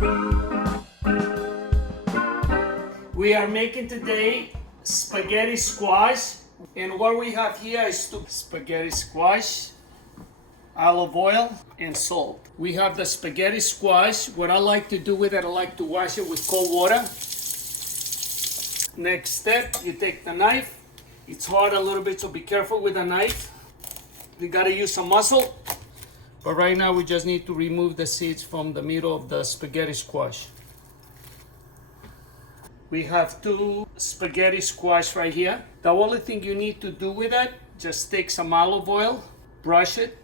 We are making today spaghetti squash, and what we have here is spaghetti squash, olive oil, and salt. We have the spaghetti squash. What I like to do with it, I like to wash it with cold water. Next step, you take the knife. It's hard a little bit, so be careful with the knife. You gotta use some muscle. But right now we just need to remove the seeds from the middle of the spaghetti squash. We have two spaghetti squash right here. The only thing you need to do with it, just take some olive oil, brush it.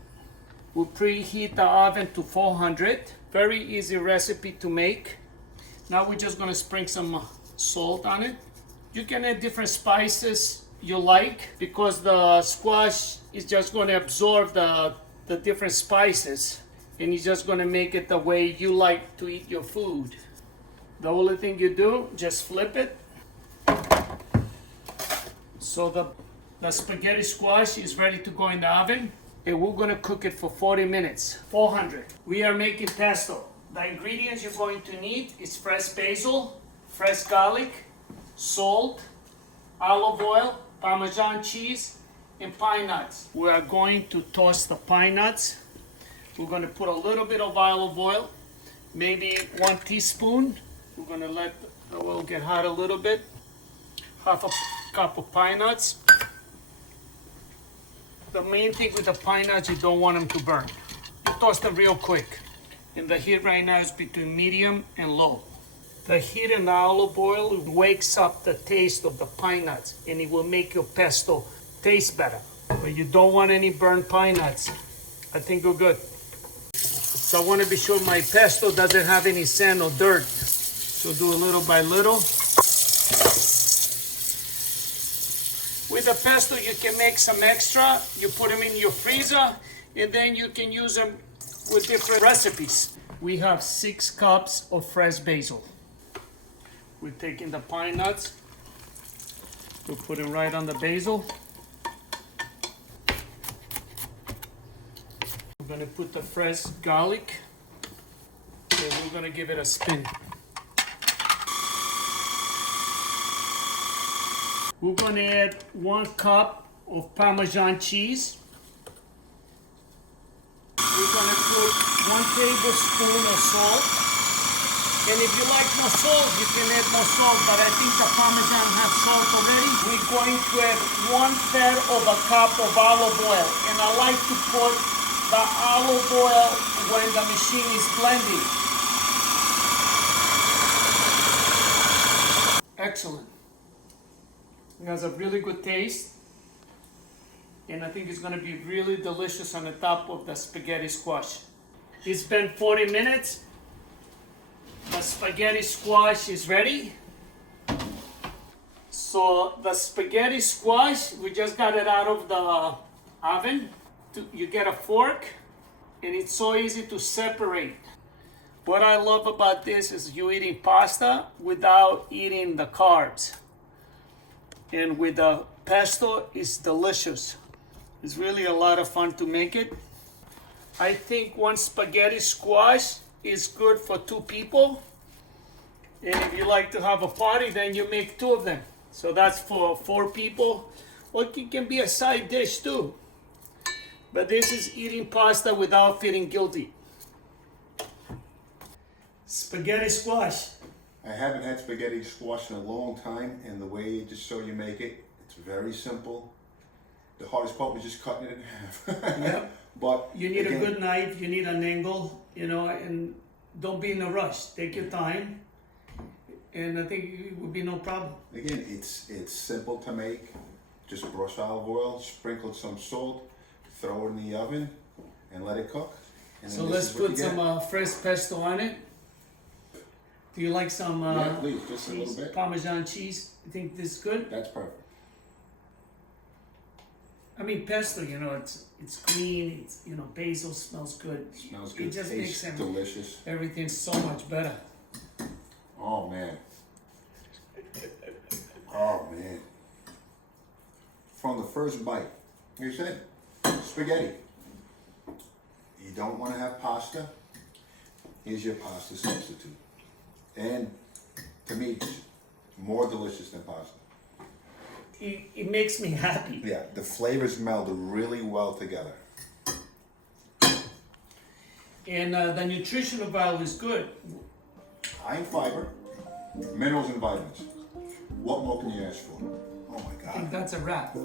We'll preheat the oven to 400. Very easy recipe to make. Now we're just gonna sprinkle some salt on it. You can add different spices you like, because the squash is just gonna absorb the different spices, and it's just gonna make it the way you like to eat your food. The only thing you do, just flip it. So the spaghetti squash is ready to go in the oven, and we're gonna cook it for 40 minutes, 400. We are making pesto. The ingredients you're going to need is fresh basil, fresh garlic, salt, olive oil, Parmesan cheese, and pine nuts. We are going to toast the pine nuts. We're gonna put a little bit of olive oil, maybe 1 teaspoon. We're gonna let the oil get hot a little bit. Half a cup of pine nuts. The main thing with the pine nuts, you don't want them to burn. You toast them real quick. And the heat right now is between medium and low. The heat in the olive oil wakes up the taste of the pine nuts, and it will make your pesto taste better. But you don't want any burnt pine nuts. I think we're good. So I want to be sure my pesto doesn't have any sand or dirt. So do a little by little. With the pesto, you can make some extra. You put them in your freezer, and then you can use them with different recipes. We have 6 cups of fresh basil. We're taking the pine nuts. We'll put it right on the basil. We're gonna put the fresh garlic, and we're gonna give it a spin. We're gonna add 1 cup of Parmesan cheese. We're gonna put 1 tablespoon of salt. And if you like more salt, you can add more salt, but I think the Parmesan has salt already. We're going to add 1/3 of a cup of olive oil. And I like to put the olive oil when the machine is blending. Excellent. It has a really good taste, and I think it's gonna be really delicious on the top of the spaghetti squash. It's been 40 minutes. The spaghetti squash is ready. So the spaghetti squash, we just got it out of the oven. You get a fork, and it's so easy to separate. What I love about this is you eating pasta without eating the carbs. And with the pesto, it's delicious. It's really a lot of fun to make it. I think 1 spaghetti squash is good for 2 people. And if you like to have a party, then you make 2 of them. So that's for 4 people. Or it can be a side dish too. But this is eating pasta without feeling guilty. Spaghetti squash. I haven't had spaghetti squash in a long time, and the way just so you make it, it's very simple. The hardest part was just cutting it in half. Yep. But You need again, a good knife, you need an angle, and don't be in a rush. Take your time, and I think it would be no problem. Again, it's simple to make. Just brush olive oil, sprinkle some salt, throw it in the oven, and let it cook. And So then let's this is what put you get. some fresh pesto on it. Do you like some Yeah, please, just a little cheese, bit. Parmesan cheese? You think this is good? That's perfect. I mean, pesto, it's clean. It's basil smells good. Smells good. It just Tastes makes delicious. everything so much better. Oh man. Oh man. From the first bite, you said spaghetti. You don't want to have pasta. Here's your pasta substitute. And to me, it's more delicious than pasta. It makes me happy. Yeah, the flavors meld really well together. And the nutritional value is good. High in fiber, minerals and vitamins. What more can you ask for? Oh my I think God. that's a wrap.